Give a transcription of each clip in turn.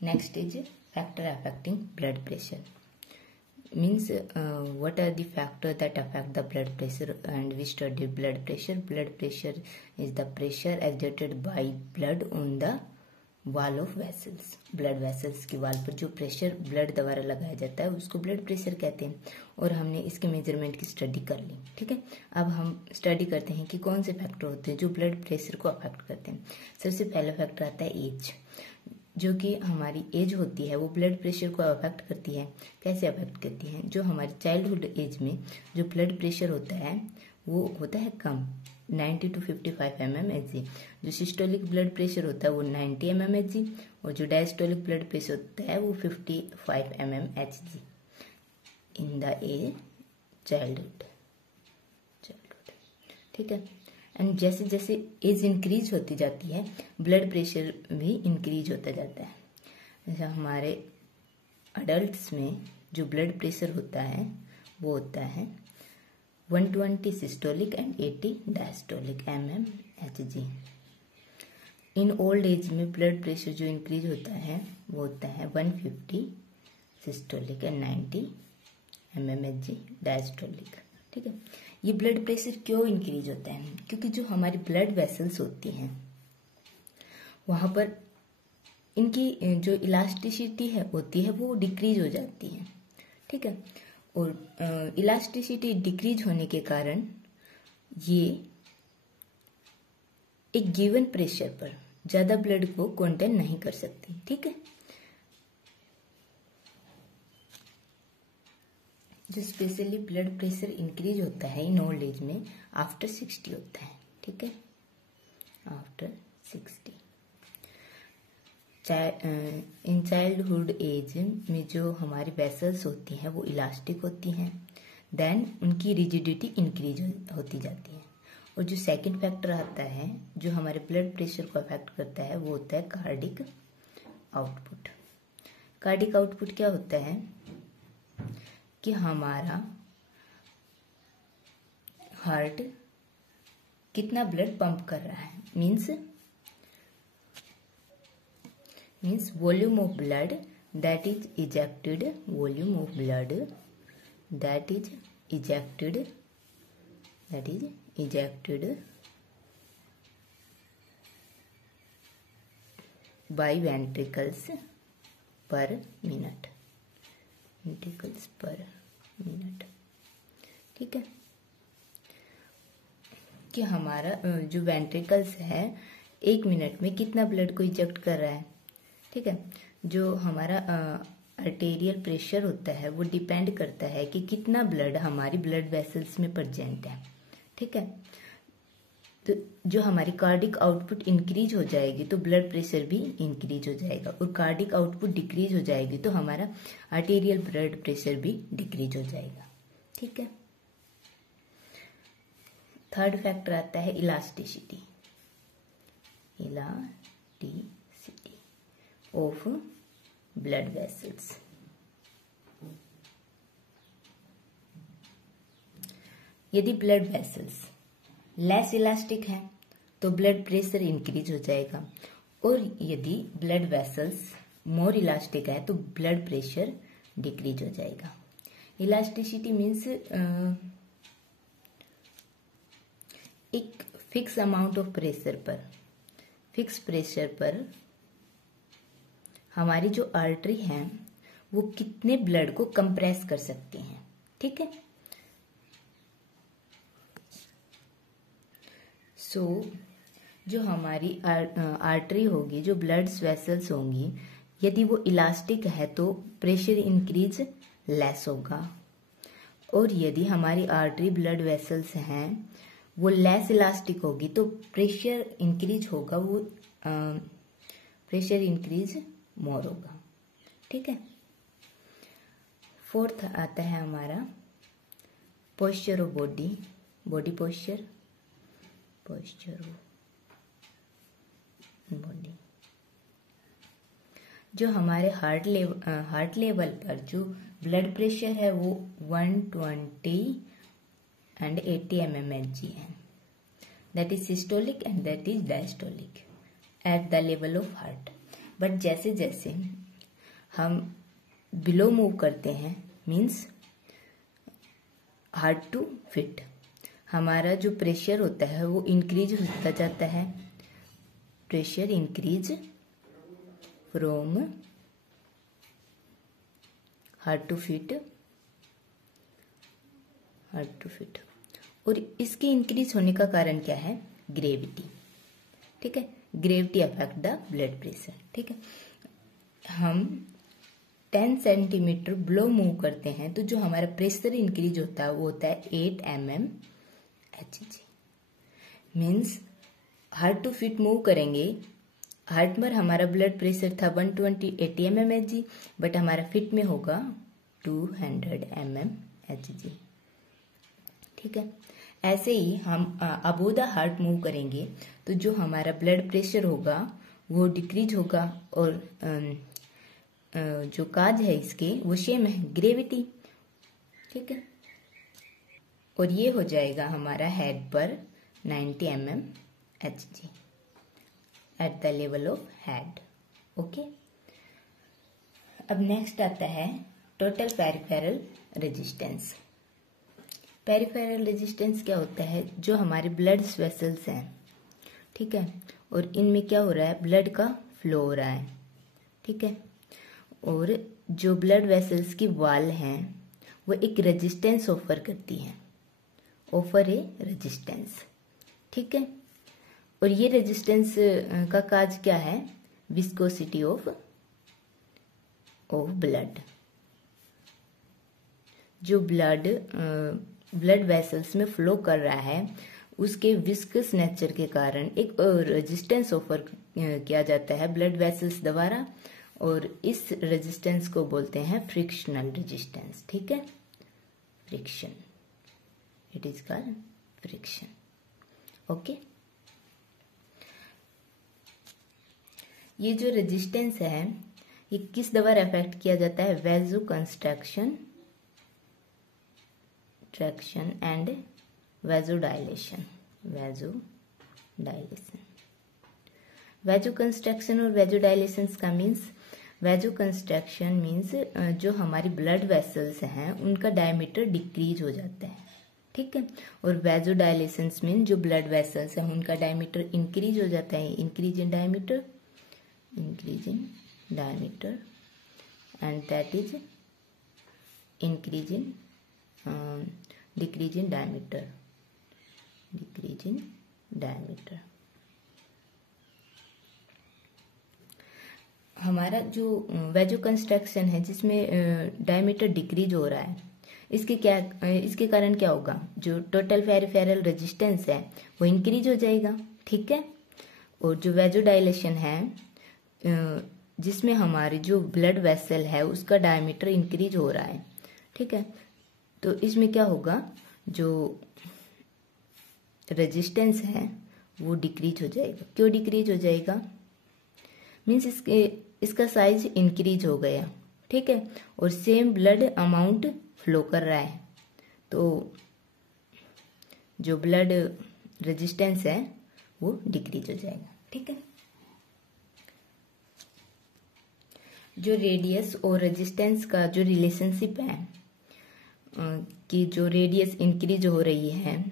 Next is factor affecting blood pressure. Means what are the factors that affect the blood pressure, and we study blood pressure. Blood pressure is the pressure exerted by blood on the wall of vessels. Blood vessels की wall पर जो pressure blood द्वारा लगाया जाता है उसको blood pressure कहते हैं, और हमने इसके मेजरमेंट की स्टडी कर ली. ठीक है, अब हम स्टडी करते हैं कि कौन से फैक्टर होते हैं जो ब्लड प्रेशर को अफेक्ट करते हैं. सबसे पहला फैक्टर आता है एज. जो कि हमारी एज होती है वो ब्लड प्रेशर को अफेक्ट करती है. कैसे अफेक्ट करती है? जो हमारी चाइल्डहुड एज में जो ब्लड प्रेशर होता है वो होता है कम, 90 to 55 mmHg. जो सिस्टोलिक ब्लड प्रेशर होता है वो 90 mmHg, और जो डायस्टोलिक ब्लड प्रेशर होता है वो 55 mmHg in the age childhood. ठीक है, एंड जैसे जैसे एज इंक्रीज होती जाती है ब्लड प्रेशर भी इंक्रीज होता जाता है. जैसे हमारे अडल्ट्स में जो ब्लड प्रेशर होता है वो होता है 120 systolic and 80 diastolic mmHg. In old age में ब्लड प्रेशर जो इंक्रीज होता है वो होता है 150 सिस्टोलिक एंड 90 mmHg डायस्टोलिक. ठीक है, ये ब्लड प्रेशर क्यों इंक्रीज होता है? क्योंकि जो हमारी ब्लड वेसल्स होती हैं वहां पर इनकी जो इलास्टिसिटी है होती है वो डिक्रीज हो जाती है. ठीक है, और इलास्टिसिटी डिक्रीज होने के कारण ये एक गिवन प्रेशर पर ज्यादा ब्लड को कंटेन नहीं कर सकती. ठीक है, जो स्पेशली ब्लड प्रेशर इंक्रीज होता है इन ओल्ड एज में आफ्टर 60 होता है. ठीक है, आफ्टर 60. इन चाइल्डहुड एज में जो हमारी वेसल्स होती हैं वो इलास्टिक होती हैं, देन उनकी रिजिडिटी इंक्रीज होती जाती है. और जो सेकंड फैक्टर आता है जो हमारे ब्लड प्रेशर को अफेक्ट करता है वो होता है कार्डिक आउटपुट. कार्डिक आउटपुट क्या होता है कि हमारा हार्ट कितना ब्लड पंप कर रहा है. Means volume of blood that is ejected, volume of blood that is ejected by ventricles per minute. ठीक है, कि हमारा जो वेंट्रिकल्स है 1 मिनट में कितना ब्लड को इजेक्ट कर रहा है. ठीक है, जो हमारा आर्टेरियल प्रेशर होता है वो डिपेंड करता है कि कितना ब्लड हमारी ब्लड वेसल्स में प्रेजेंट है. ठीक है, तो जो हमारी कार्डिक आउटपुट इंक्रीज हो जाएगी तो ब्लड प्रेशर भी इंक्रीज हो जाएगा, और कार्डिक आउटपुट डिक्रीज हो जाएगी तो हमारा आर्टेरियल ब्लड प्रेशर भी डिक्रीज हो जाएगा. ठीक है, थर्ड फैक्टर आता है इलास्टिसिटी ऑफ ब्लड वेसल्स. यदि ब्लड वेसल्स लेस इलास्टिक है तो ब्लड प्रेशर इंक्रीज हो जाएगा, और यदि ब्लड वेसल्स मोर इलास्टिक है तो ब्लड प्रेशर डिक्रीज हो जाएगा. इलास्टिसिटी मीन्स एक फिक्स अमाउंट ऑफ प्रेशर पर, फिक्स प्रेशर पर हमारी जो आर्टरी है वो कितने ब्लड को कंप्रेस कर सकती हैं. ठीक है, सो जो हमारी आर्टरी होगी, जो ब्लड वेसल्स होंगी, यदि वो इलास्टिक है तो प्रेशर इंक्रीज लेस होगा, और यदि हमारी आर्टरी ब्लड वेसल्स हैं वो लेस इलास्टिक होगी तो प्रेशर इंक्रीज होगा, वो प्रेशर इंक्रीज मोर होगा. ठीक है, फोर्थ आता है हमारा posture of body, body posture of body. जो हमारे हार्ट लेवल पर जो ब्लड प्रेशर है वो 120 and 80 mmHg है. That is systolic and that is diastolic at the level of heart. But जैसे जैसे हम बिलो मूव करते हैं मीन्स हार्ड टू फिट, हमारा जो प्रेशर होता है वो इंक्रीज होता जाता है, pressure increase from heart to feet, और इसके इंक्रीज होने का कारण क्या है, ग्रेविटी। ठीक है, gravity affect the blood pressure. ठीक है, हम 10 सेंटीमीटर बिलो मूव करते हैं तो जो हमारा प्रेशर इंक्रीज होता है वो होता है 8 mm Hg। Means heart to feet move करेंगे, हार्ट पर हमारा ब्लड प्रेशर था 120/80 mm Hg, बट हमारा फिट में होगा 200 mm Hg। ठीक है, ऐसे ही हम अबोव द हार्ट मूव करेंगे तो जो हमारा ब्लड प्रेशर होगा वो डिक्रीज होगा, और जो काज है इसके वो सेम है, ग्रेविटी। ठीक है, और ये हो जाएगा हमारा हेड पर 90 mm Hg at the level of head. Okay, अब नेक्स्ट आता है total peripheral resistance. Peripheral resistance क्या होता है, जो हमारे ब्लड वेसल्स हैं, ठीक है, और इनमें क्या हो रहा है, ब्लड का फ्लो हो रहा है। ठीक है, और जो ब्लड वेसल्स की वॉल हैं वो एक रेजिस्टेंस ऑफर करती है, ऑफर ए रेजिस्टेंस। ठीक है, और ये रेजिस्टेंस का काज क्या है, विस्कोसिटी ऑफ ब्लड। जो ब्लड वेसल्स में फ्लो कर रहा है उसके विस्कस नेचर के कारण एक रेजिस्टेंस ऑफर किया जाता है ब्लड वेसल्स द्वारा, और इस रेजिस्टेंस को बोलते हैं फ्रिक्शनल रेजिस्टेंस। ठीक है, friction, it is called friction. Okay, ये जो रेजिस्टेंस है ये किस द्वारा अफेक्ट किया जाता है, vasoconstriction, traction and vasodilation. Vasoconstriction और वेजोडाइलेशन का मीन्स, वेजो कंस्ट्रक्शन मीन्स जो हमारी ब्लड वेसल्स हैं उनका डायमीटर डिक्रीज हो जाता है। ठीक है, और वेजोडाइलेशन मीन जो ब्लड वेसल्स हैं उनका डायमीटर इंक्रीज हो जाता है, increase in diameter and that is decrease in diameter। हमारा जो वेजो कंस्ट्रक्शन है जिसमें डायमीटर डिक्रीज हो रहा है, इसके कारण क्या होगा, जो टोटल पेरिफेरल रेजिस्टेंस है वो इंक्रीज हो जाएगा। ठीक है, और जो वेजोडाइलेशन है जिसमें हमारी जो ब्लड वेसल है उसका डायमीटर इंक्रीज हो रहा है। ठीक है, तो इसमें क्या होगा, जो रेजिस्टेंस है वो डिक्रीज हो जाएगा। क्यों डिक्रीज हो जाएगा, मीन्स इसका साइज इंक्रीज हो गया। ठीक है, और सेम ब्लड अमाउंट फ्लो कर रहा है, तो जो ब्लड रेजिस्टेंस है वो डिक्रीज हो जाएगा। ठीक है, जो रेडियस और रेजिस्टेंस का जो रिलेशनशिप है कि जो रेडियस इंक्रीज हो रही है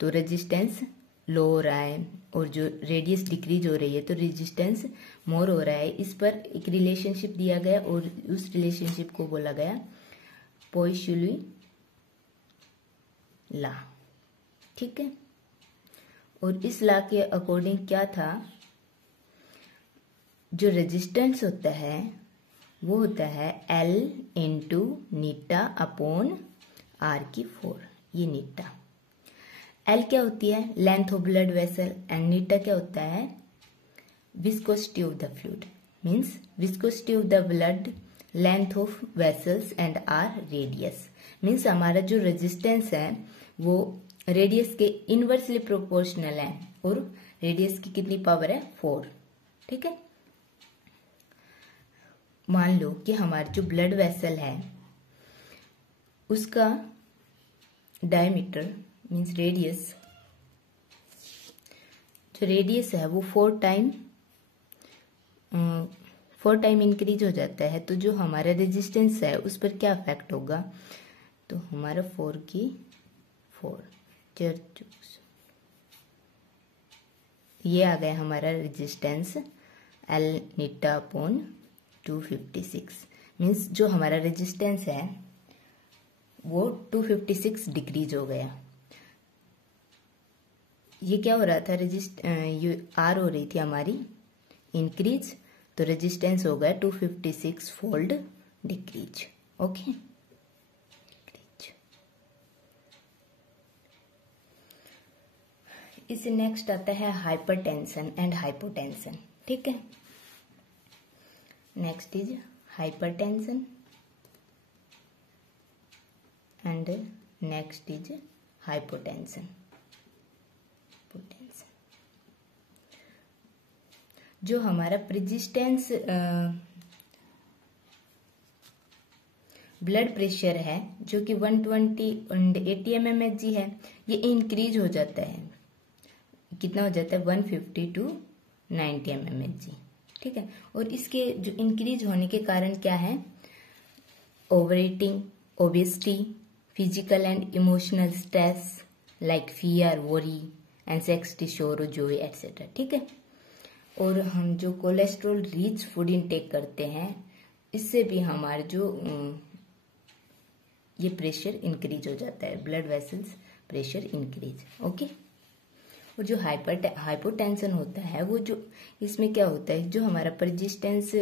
तो रेजिस्टेंस लो हो रहा है, और जो रेडियस डिक्रीज हो रही है तो रेजिस्टेंस मोर हो रहा है। इस पर एक रिलेशनशिप दिया गया और उस रिलेशनशिप को बोला गया पॉइसुली लॉ। ठीक है, और इस लॉ के अकॉर्डिंग क्या था, जो रेजिस्टेंस होता है वो होता है L इंटू नीटा अपॉन R⁴। ये नीटा, L क्या होती है, length of blood vessel, and नीटा क्या होता है, viscosity of the fluid, means viscosity of the blood, length of vessels and R radius. Means हमारा जो रेजिस्टेंस है वो रेडियस के इनवर्सली प्रोपोर्शनल है, और रेडियस की कितनी पावर है, 4। ठीक है, मान लो कि हमारी जो ब्लड वेसल है उसका डायमीटर मीन्स रेडियस, जो रेडियस है वो 4 4 टाइम इंक्रीज हो जाता है तो जो हमारा रेजिस्टेंस है उस पर क्या इफेक्ट होगा, तो हमारा 4 की 4 ये आ गया हमारा रेजिस्टेंस एल नीटा अपॉन 256। मीन्स जो हमारा रेजिस्टेंस है वो 256 डिक्रीज हो गया। ये क्या हो रहा था, ये आर हो रही थी हमारी इंक्रीज, तो रेजिस्टेंस हो गया 256 फोल्ड डिक्रीज। ओके, इससे नेक्स्ट आता है हाइपरटेंशन एंड हाइपोटेंशन। ठीक है, next is hypertension and next is hypotension. जो हमारा रेजिस्टेंस ब्लड प्रेशर है जो कि 120 और 80 mmHg है, ये इंक्रीज हो जाता है। कितना हो जाता है, 150 to 90 mmHg। ठीक है, और इसके जो इंक्रीज होने के कारण क्या है, over eating, obesity, physical and emotional stress like fear, worry and sex disorder, Joy etcetera. ठीक है, और हम जो कोलेस्ट्रॉल रिच फूड इनटेक करते हैं इससे भी हमारे जो ये प्रेशर इंक्रीज हो जाता है, blood vessels pressure increase. Okay, और जो हाइपोटेंशन होता है वो जो इसमें क्या होता है, जो हमारा परजिस्टेंस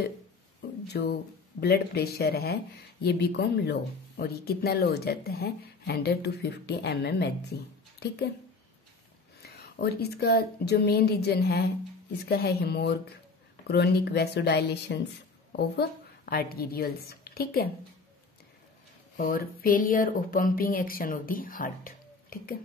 जो ब्लड प्रेशर है ये बिकम लो, और ये कितना लो हो जाता है, 100 to 50 mmHg। ठीक है, और इसका जो मेन रीजन है इसका है हेमोर्ग, क्रोनिक वैसोडाइलेशंस ऑफ आर्टेरियल्स। ठीक है, और failure of pumping action of the heart. ठीक है।